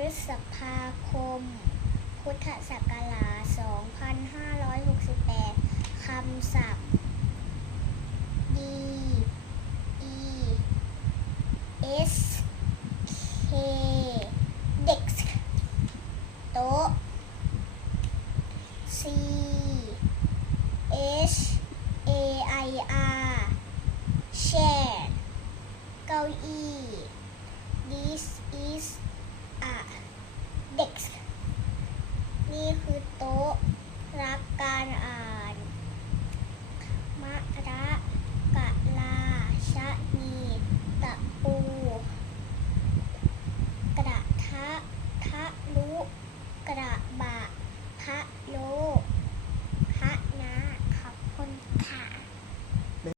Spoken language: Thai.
พฤษภาคม พุทธศักราช 2568 คำศัพท์ D E S K desk โต๊ะ C H A I R chair เก้าอี้ This is a desk นี่คือโต๊ะรักการอ่าน มะระกะลา ชะนีตะปู กระทะทะลุ กระบะพะโล